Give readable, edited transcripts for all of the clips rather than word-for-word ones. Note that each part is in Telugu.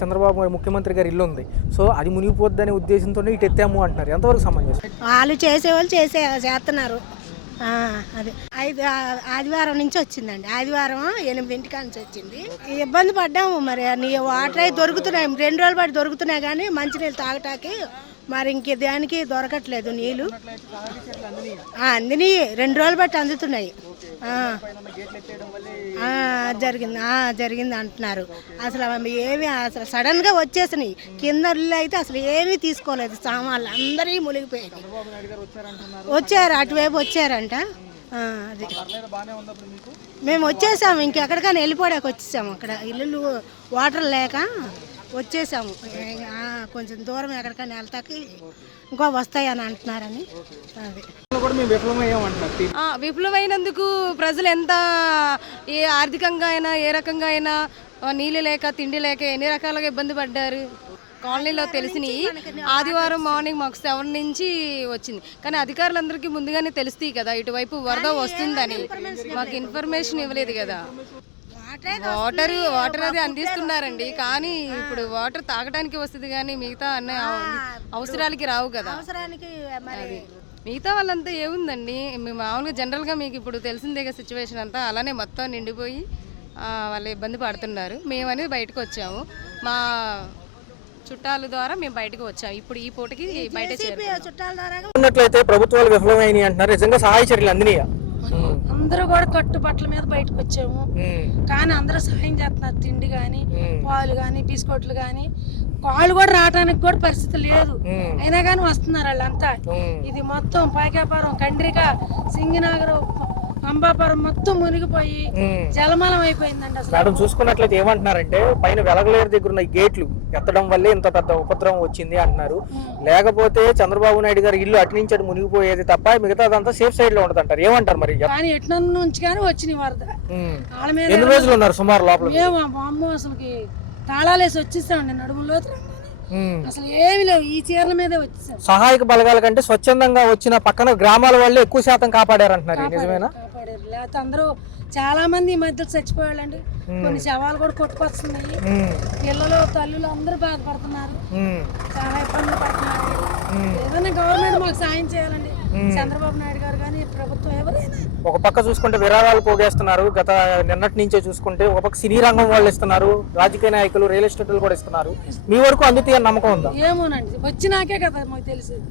చంద్రబాబు ముఖ్యమంత్రి గారి ఇల్లు ఉంది. సో అది మునిగిపోద్దనే ఉద్దేశంతోనే ఇటు ఎత్తాము అంటున్నారు. ఎంతవరకు సమంజసం? వాళ్ళు చేసేవాళ్ళు చేస్తున్నారు. అది ఆదివారం నుంచి వచ్చిందండి. ఆదివారం 8 నుంచి వచ్చింది. ఇబ్బంది పడ్డాము. మరి నీ వాటర్ అయితే దొరుకుతున్నాయి, 2 రోజులు బట్టి దొరుకుతున్నాయి కానీ మంచినీళ్ళు తాగటానికి మరి ఇంక దానికి దొరకట్లేదు నీళ్ళు. అందిని 2 రోజులు బట్టి అందుతున్నాయి. జరిగింది అంటున్నారు. అసలు ఏమి అసలు సడన్ గా వచ్చేసినాయి. కింద అయితే అసలు ఏమీ తీసుకోలేదు. సామాన్లు అందరి మునిగిపోయాయి. వచ్చారు, అటువైపు వచ్చారంట. అది మేము వచ్చేసాము, ఇంకెక్కడికైనా వెళ్ళిపోయాక వచ్చేసాము. అక్కడ ఇల్లు వాటర్ లేక వచ్చేసాము. కొంచెం దూరం ఎక్కడికైనా వెళ్తాకి ఇంకో వస్తాయని అంటున్నారని. అది విఫలమైనందుకు ప్రజలు ఎంత ఆర్థికంగా అయినా ఏ రకంగా అయినా నీళ్ళు లేక తిండి లేక ఎన్ని రకాలుగా ఇబ్బంది పడ్డారు. కాలనీలో తెలిసినవి ఆదివారం మార్నింగ్ మాకు 7 నుంచి వచ్చింది. కానీ అధికారులందరికీ ముందుగానే తెలుస్తాయి కదా ఇటువైపు వరద వస్తుందని. మాకు ఇన్ఫర్మేషన్ ఇవ్వలేదు కదా. వాటర్ అది అందిస్తున్నారండి, కానీ ఇప్పుడు వాటర్ తాగడానికి వస్తుంది కానీ మిగతా అన్న అవసరాలకి రావు కదా. మిగతా వాళ్ళంతా ఏముందండి, మేము మామూలుగా జనరల్గా మీకు ఇప్పుడు తెలిసిందే కదా సిచ్యువేషన్ అంతా. అలానే మొత్తం నిండిపోయి వాళ్ళు ఇబ్బంది పడుతున్నారు. మేము అనేది బయటకు వచ్చాము, మా చుట్టాల ద్వారా మేము బయటకు వచ్చాము. ఇప్పుడు ఈ పూటకి బయట ఉన్నట్లయితే ప్రభుత్వాలు విఫలమైనవి అంటున్నారు. నిజంగా సహాయ చర్యలు అందినాయా? అందరూ కూడా కట్టుబట్టల మీద బయటకు వచ్చాము, కానీ అందరూ సహాయం చేస్తున్నారు. తిండి కానీ, పాలు కానీ, బిస్కెట్లు కానీ, కాళ్ళు కూడా రావడానికి కూడా పరిస్థితి లేదు. అయినా కానీ వస్తున్నారు వాళ్ళంతా. ఇది మొత్తం పాకాపురం, కండ్రిక, సింగినగరం, అంబాపురం మొత్తం మునిగిపోయి జలమలం అయిపోయిందండి. అసలు చూసుకున్నట్లయితే ఏమంటున్నారంటే పైన వెలగలేరు దగ్గర ఉన్న గేట్లు ఎత్తడం వల్లే ఇంత పెద్ద ఉపద్రవం వచ్చింది అంటున్నారు. లేకపోతే చంద్రబాబు నాయుడు గారి ఇల్లు అటు నుంచి అటు మునిగిపోయేది తప్ప మిగతాదంతా సేఫ్ సైడ్ లో ఉంటది అంటారు. ఏమంటారు మరి? కానీ ఎట్ల నుంచి కానీ వచ్చినాయి వరద. ఎన్ని రోజులు ఉన్నారు సుమారు లోపల? మేము అమ్మ అసలుకి తాళాలేసి వచ్చేసామండి నడుములో. అసలు ఏమి లేవు, ఈ చీరల మీదే వచ్చేసాం. సహాయక బలగాల కంటే స్వచ్ఛందంగా వచ్చిన పక్కన గ్రామాల వాళ్ళే ఎక్కువ శాతం కాపాడారు అంటున్నారు. నిజమేనా? కాపాడారు. లేకపోతే అందరూ చాలా మంది ఈ మధ్య చచ్చిపోయాళ్ళండి. కొన్ని శవాలు కూడా కొట్టుకొస్తున్నాయి. పిల్లలు, తల్లులు అందరూ బాధపడుతున్నారు, చాలా ఇబ్బందులు పడుతున్నారు. ఏదైనా గవర్నమెంట్ మాకు సాయం చేయాలండి. చంద్రబాబు నాయుడు గారు కానీ ప్రభుత్వం ఎవరైనా. ఒక పక్క చూసుకుంటే విరాళాలు పోగేస్తున్నారు. గత నిన్నటి నుంచే చూసుకుంటే ఒక పక్క సినీ రంగం వాళ్ళు ఇస్తున్నారు, రాజకీయ నాయకులు, రియల్ ఎస్టేట్లు కూడా ఇస్తున్నారు. మీ వరకు అందుతాయి అని నమ్మకం ఉందా? ఏమోనండి, వచ్చినాకే కదా మాకు తెలిసేది.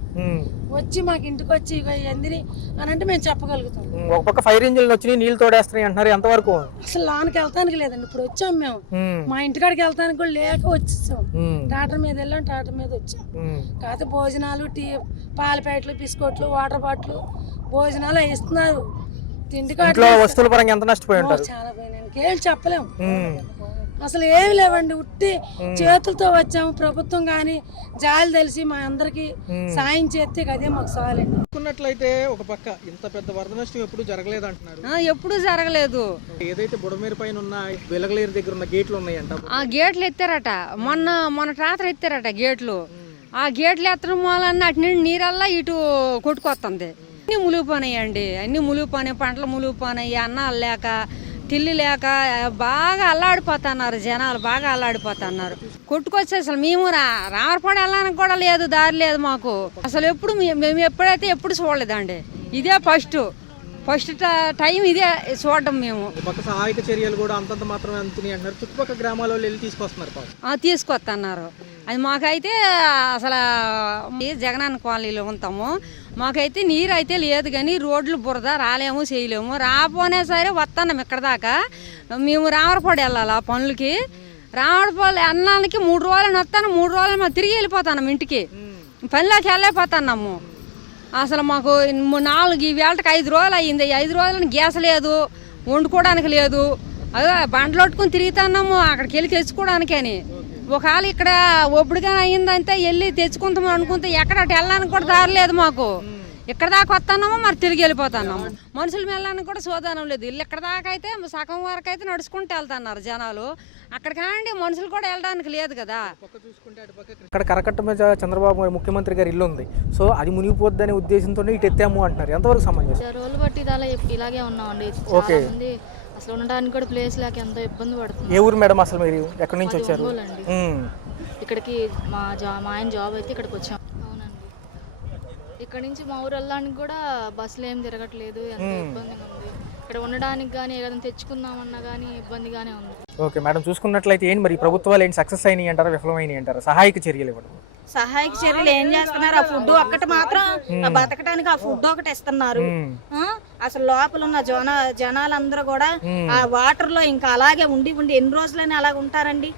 వచ్చి మాకు ఇంటికి వచ్చి ఎందిని అని అంటే మేము చెప్పగలుగుతాం. ఒక పక్క ఫైర్ ఇంజిన్లు వచ్చి నీళ్ళు తోడేస్తున్నాయి అంటున్నారు. ఎంతవరకు? అసలు లోనికి వెళ్తానికి లేదండి. ఇప్పుడు వచ్చాం మేము, మా ఇంటికాడికి వెళ్తానికి కూడా లేక వచ్చేసాం. టాటర్ మీద వెళ్ళాం, టాటర్ మీద వచ్చాం. కాకపోతే భోజనాలు, టీ, పాల ప్యాకెట్లు, బిస్కెట్లు, వాటర్ బాటిల్, భోజనాలు ఇస్తున్నారు. తిండి వస్తువుల పరంగా ఎంత నష్టపోయి ఉంటారు? చాలా పోయినాయి, ఇంకేం చెప్పలేము. అసలు ఏమి లేవండి, ఉట్టి చేతులతో వచ్చాము. ప్రభుత్వం కానీ జాలి తెలిసి మా అందరికి సాయం చేస్తే అదే మాకు చాలండి. అనుకున్నట్లయితే ఒక పక్క ఇంత పెద్ద వరద నష్టం ఎప్పుడు జరగలేదు అంటున్నారు. ఎప్పుడు జరగలేదు. ఏదైతే బుడమేరు పైన ఉన్న వెలగలేరు దగ్గర ఉన్న గేట్లు ఉన్నాయంట, ఆ గేట్లు ఎత్తారట. మొన్న రాత్రి ఎత్తారట గేట్లు. ఆ గేట్లు ఎత్తడం వలన అటు నుండి నీరల్లా ఇటు కొట్టుకొస్తుంది. అన్ని మునిగిపోయినాయండి, అన్ని మునిగిపోయినాయి. పంటలు మునిగిపోయినాయి. అన్నాలు లేక, తిల్లి లేక బాగా అల్లాడిపోతున్నారు జనాలు, బాగా అల్లాడిపోతున్నారు. కొట్టుకొచ్చి అసలు మేము రామరపాడు వెళ్ళడానికి కూడా లేదు, దారి లేదు మాకు. అసలు ఎప్పుడు మేము ఎప్పుడు చూడలేదండి. ఇదే ఫస్ట్ టైం ఇదే చూడడం మేము. సహాయక చర్యలు కూడా అంతంత మాత్రమే అందుతున్నాయి అంటున్నారు. చుట్టుపక్కల గ్రామాల్లో వెళ్ళి తీసుకొస్తున్నారు. అది మాకైతే అసలు జగనన్న కాలనీలో ఉంటాము. మాకైతే నీరు అయితే లేదు, కానీ రోడ్లు బురద, రాలేము చేయలేము. రాపోనే సరే వస్తున్నాం ఇక్కడ దాకా. మేము రామరపాడు వెళ్ళాలి ఆ పనులకి. రామరపాడు అన్నానికి 3 రోజులని వస్తాను, 3 రోజులు తిరిగి వెళ్ళిపోతాను ఇంటికి. పనిలోకి వెళ్ళైపోతున్నాము. అసలు మాకు 4 ఈ వేళకి 5 రోజులు అయ్యింది. 5 రోజులని గ్యాస్ లేదు, వండుకోవడానికి లేదు. అదే బండ్లు పట్టుకుని తిరుగుతున్నాము అక్కడికి వెళ్ళి తెచ్చుకోవడానికని. ఒకవేళ ఇక్కడ ఒప్పుడుగా అయ్యిందంటే వెళ్ళి తెచ్చుకుంటాము అనుకుంటే ఎక్కడ అటు వెళ్ళడానికి కూడా దారి లేదు మాకు. ఇక్కడ దాకా వస్తున్నామో మరి తిరిగి వెళ్ళిపోతున్నాము. మనుషులు వెళ్ళడానికి కూడా సోదానం లేదు. ఇల్లు ఇక్కడ దాకా అయితే సగం వరకు అయితే నడుచుకుంటూ వెళ్తున్నారు జనాలు. అక్కడ కాండి మనుషులు కూడా వెళ్ళడానికి లేదు కదా. ఇక్కడ కరకట్ట మీద చంద్రబాబు ముఖ్యమంత్రి గారి ఇల్లు ఉంది. సో అది మునిగిపోద్దనే ఉద్దేశంతో ఇటు ఎత్తాము అంటున్నారు. ఎంతవరకు సమంజసం? రోజులు బట్టి ఇలాగే ఉన్నామండి. ఓకే, అసలు ఉండడానికి కూడా ప్లేస్ లేక ఎంతో ఇబ్బంది పడుతుంది. ఏ ఊరు మేడం అసలు మీరు ఎక్కడి నుంచి వచ్చారు? ఇక్కడికి మా ఆయన జాబ్ అయితే ఇక్కడికి వచ్చాం. అవునండి, ఇక్కడ నుంచి మా ఊరు వెళ్ళడానికి కూడా బస్సులు ఏం తిరగట్లేదు, ఎంతో ఇబ్బందిగా ఉంది. ఇక్కడ ఉండడానికి కానీ ఏదైనా తెచ్చుకుందామన్నా కానీ ఇబ్బందిగానే ఉంది. ఓకే మేడం, చూసుకున్నట్లయితే ఏంటి మరి ప్రభుత్వాలు ఏంటి సక్సెస్ అయినాయి అంటారా, విఫలమైనాయి అంటారా? సహాయక చర్యలు ఇవ్వడం, సహాయక చర్యలు ఏం చేస్తున్నారు? ఆ ఫుడ్ ఒక్కటి మాత్రం బతకడానికి ఆ ఫుడ్ ఒకటి ఇస్తున్నారు. అసలు లోపల ఉన్న జనాలందరూ కూడా ఆ వాటర్ లో ఇంకా అలాగే ఉండి ఎన్ని రోజులని అలాగ ఉంటారండి?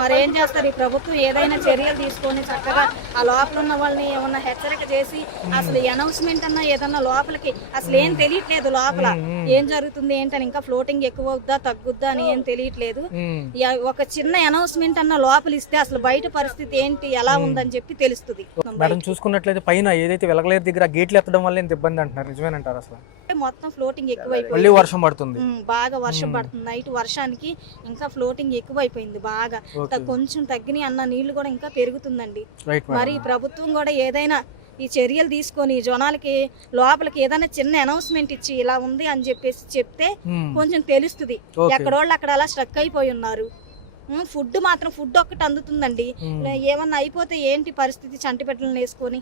మరి ఏం చేస్తారు ఈ ప్రభుత్వం? ఏదైనా చర్యలు తీసుకొని చక్కగా ఆ లోపల ఉన్న వాళ్ళని ఏమన్నా హెచ్చరిక చేసి అసలు అనౌన్స్మెంట్ అన్నా ఏదన్నా లోపలికి అసలు ఏం తెలియట్లేదు. లోపల ఏం జరుగుతుంది ఏంటని, ఇంకా ఫ్లోటింగ్ ఎక్కువ అవుద్దా తగ్గుద్దా అని ఏం తెలియట్లేదు. ఒక చిన్న అనౌన్స్మెంట్ అన్న లోపల ఇస్తే అసలు బయట పరిస్థితి ఏంటి ఎలా ఉందని చెప్పి తెలుస్తుంది. మేడం చూసుకున్నట్లయితే పైన ఏదైతే వెలగలేరు దగ్గర గేట్లు ఎత్తడం వల్ల ఎంత ఇబ్బంది అంటున్నారు, నిజమేనంటారు? అసలు మొత్తం ఫ్లోటింగ్ ఎక్కువైపోయింది, మళ్ళీ వర్షం పడుతుంది, బాగా వర్షం పడుతుంది. నైట్ వర్షానికి ఇంకా ఫ్లోటింగ్ ఎక్కువైపోయింది బాగా. కొంచెం తగ్గినాయి అన్న నీళ్లు కూడా ఇంకా పెరుగుతుందండి. మరి ప్రభుత్వం కూడా ఏదైనా ఈ చర్యలు తీసుకొని జనాలకి లోపలికి ఏదైనా చిన్న అనౌన్స్మెంట్ ఇచ్చి ఇలా ఉంది అని చెప్పేసి చెప్తే కొంచెం తెలుస్తుంది. ఎక్కడోళ్ళు అక్కడ అలా స్ట్రక్ అయిపోయి ఉన్నారు. ఫుడ్ మాత్రం ఫుడ్ ఒక్కటి అందుతుందండి. ఏమన్నా అయిపోతే ఏంటి పరిస్థితి? చంటి పెట్టలను వేసుకొని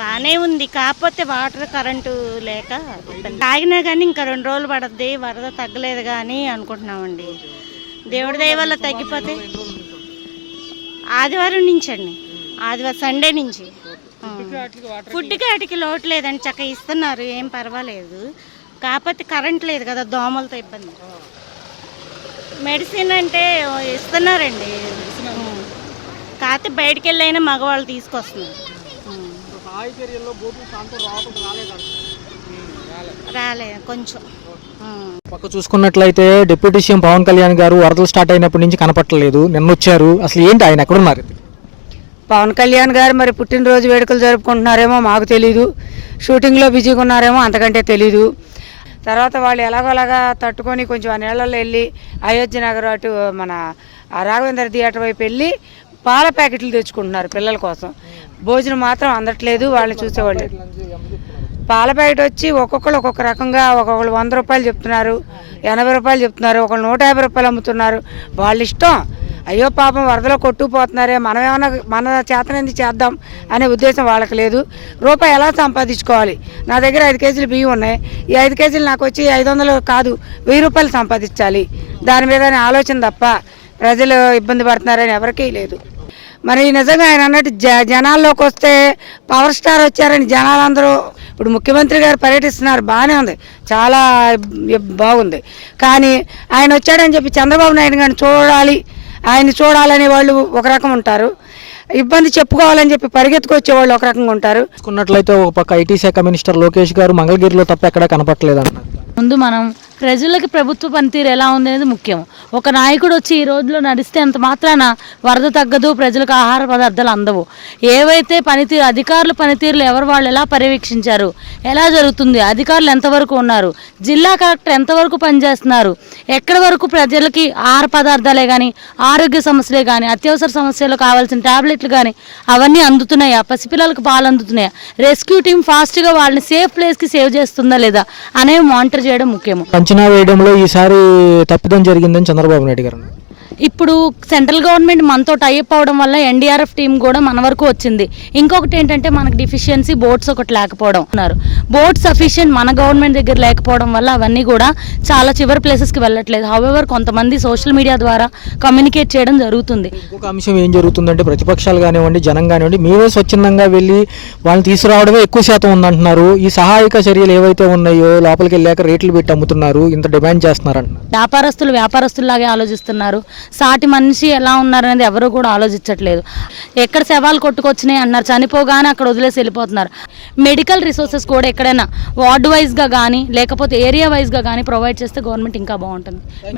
బానే ఉంది, కాకపోతే వాటర్ కరెంటు లేక తాగినా కానీ ఇంకా 2 రోజులు పడద్ది, వరద తగ్గలేదు కానీ అనుకుంటున్నామండి. దేవుడి దయ వల్ల తగ్గిపోతే ఆదివారం నుంచి అండి, ఆదివారం సండే నుంచి. ఫుడ్కి వాటికి లోటు లేదండి, చక్కగా ఇస్తున్నారు, ఏం పర్వాలేదు. కాకపోతే కరెంట్ లేదు కదా, దోమలతో ఇబ్బంది. మెడిసిన్ అంటే ఇస్తున్నారండి, కాకపోతే బయటికి వెళ్ళైనా మగవాళ్ళు తీసుకొస్తున్నారు. రాలేదు కొంచెం. పక్క చూసుకున్నట్లయితే డిప్యూటీ సీఎం పవన్ కళ్యాణ్ గారు వరదలు స్టార్ట్ అయినప్పటి నుంచి కనపట్టలేదు, నిన్న వచ్చారు. అసలు ఏంటి ఆయన ఎక్కడున్నారు? పవన్ కళ్యాణ్ గారు మరి పుట్టినరోజు వేడుకలు జరుపుకుంటున్నారేమో మాకు తెలీదు, షూటింగ్లో బిజీగా ఉన్నారేమో అంతకంటే తెలీదు. తర్వాత వాళ్ళు ఎలాగోలాగా తట్టుకొని కొంచెం ఆ నీళ్ళల్లో వెళ్ళి అయోధ్య నగర్ అటు మన రాఘవేంద్ర థియేటర్ వైపు వెళ్ళి పాల ప్యాకెట్లు తెచ్చుకుంటున్నారు పిల్లల కోసం. భోజనం మాత్రం అందట్లేదు, వాళ్ళని చూసేవాళ్ళు. పాల ప్యాకెట్ వచ్చి ఒక్కొక్కరు ఒక్కొక్క రకంగా, ఒక్కొక్కరు 100 రూపాయలు చెప్తున్నారు, 80 రూపాయలు చెప్తున్నారు, ఒకళ్ళు 150 రూపాయలు అమ్ముతున్నారు. వాళ్ళ ఇష్టం. అయ్యో పాపం వరదలో కొట్టుకుపోతున్నారే, మనం ఏమన్నా మన చేతనేది చేద్దాం అనే ఉద్దేశం వాళ్ళకి లేదు. రూపాయి ఎలా సంపాదించుకోవాలి? నా దగ్గర 5 కేజీలు బియ్యం ఉన్నాయి, ఈ 5 కేజీలు నాకు వచ్చి 500 కాదు 1000 రూపాయలు సంపాదించాలి, దాని మీద ఆలోచన తప్ప ప్రజలు ఇబ్బంది పడుతున్నారని ఎవరికీ లేదు. మరి నిజంగా ఆయన అన్నట్టు జనాల్లోకి వస్తే పవర్ స్టార్ వచ్చారని జనాలందరూ, ఇప్పుడు ముఖ్యమంత్రి గారు పర్యటిస్తున్నారు, బాగానే ఉంది, చాలా బాగుంది. కానీ ఆయన వచ్చాడని చెప్పి చంద్రబాబు నాయుడు గారిని చూడాలి, ఆయన చూడాలనే వాళ్ళు ఒక రకం ఉంటారు, ఇబ్బంది చెప్పుకోవాలని చెప్పి పరిగెత్తుకొచ్చే వాళ్ళు ఒక రకంగా ఉంటారు. చూసుకున్నట్లయితే ఒక పక్క ఐటీ శాఖ మినిస్టర్ లోకేష్ గారు మంగళగిరిలో తప్ప ఎక్కడ కనపట్టలేదు అన్నారు. ముందు మనం ప్రజలకి ప్రభుత్వ పనితీరు ఎలా ఉంది అనేది ముఖ్యం. ఒక నాయకుడు వచ్చి ఈ రోజులో నడిస్తే అంత మాత్రాన వరద తగ్గదు, ప్రజలకు ఆహార పదార్థాలు అందవు. ఏవైతే పనితీరు అధికారుల పనితీరులు ఎవరు వాళ్ళు ఎలా పర్యవేక్షించారు, ఎలా జరుగుతుంది, అధికారులు ఎంతవరకు ఉన్నారు, జిల్లా కలెక్టర్ ఎంతవరకు పనిచేస్తున్నారు, ఎక్కడి వరకు ప్రజలకి ఆహార పదార్థాలే కానీ ఆరోగ్య సమస్యలే కానీ అత్యవసర సమస్యలు కావాల్సిన టాబ్లెట్లు కానీ అవన్నీ అందుతున్నాయా, పసిపిల్లలకు పాలు అందుతున్నాయా, రెస్క్యూ టీం ఫాస్ట్గా వాళ్ళని సేఫ్ ప్లేస్కి సేవ్ చేస్తుందా లేదా అనేవి మానిటర్ చేయడం ముఖ్యము. అంచనా వేయడంలో ఈసారి తప్పిదం జరిగిందని చంద్రబాబు నాయుడు గారు. ఇప్పుడు సెంట్రల్ గవర్నమెంట్ మనతో టైప్ అవడం వల్ల ఎన్డీఆర్ఎఫ్ టీం కూడా మన వరకు వచ్చింది. ఇంకొకటి ఏంటంటే మనకు డిఫిషియన్సీ బోట్స్ ఒకటి లేకపోవడం ఉన్నారు. బోట్ సఫిషియెంట్ మన గవర్నమెంట్ దగ్గర లేకపోవడం వల్ల అవన్నీ కూడా చాలా చివరి ప్లేసెస్కి వెళ్ళట్లేదు. హౌఎవర్ కొంతమంది సోషల్ మీడియా ద్వారా కమ్యూనికేట్ చేయడం జరుగుతుంది. ఇంకొక అంశం ఏం జరుగుతుందంటే ప్రతిపక్షాలు కానివ్వండి, జనం కానివ్వండి, మీరే స్వచ్ఛందంగా వెళ్ళి వాళ్ళని తీసుకురావడమే ఎక్కువ శాతం ఉందంటున్నారు. ఈ సహాయక చర్యలు ఏవైతే ఉన్నాయో లోపలికి వెళ్ళాక రేట్లు పెట్టి అమ్ముతున్నారు, ఇంత డిమాండ్ చేస్తున్నారంటున్నారు. వ్యాపారస్తుల్లాగే ఆలోచిస్తున్నారు. సాటి మనిషి ఎలా ఉన్నారనేది ఎవరు కూడా ఆలోచించట్లేదు. ఎక్కడ శవాలు కొట్టుకొచ్చినాయి అన్నారు, చనిపోగానే అక్కడ వదిలేసి వెళ్ళిపోతున్నారు. మెడికల్ రిసోర్సెస్ కూడా ఎక్కడైనా వార్డు వైజ్గా కానీ లేకపోతే ఏరియా వైజ్గా కానీ ప్రొవైడ్ చేస్తే గవర్నమెంట్ ఇంకా బాగుంటుంది.